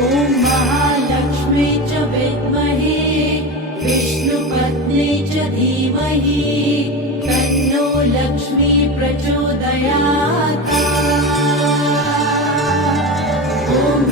ॐ महालक्ष्मी च विद्महे विष्णुपत्नी च धीमहि तन्नो लक्ष्मी प्रचोदयात्। ॐ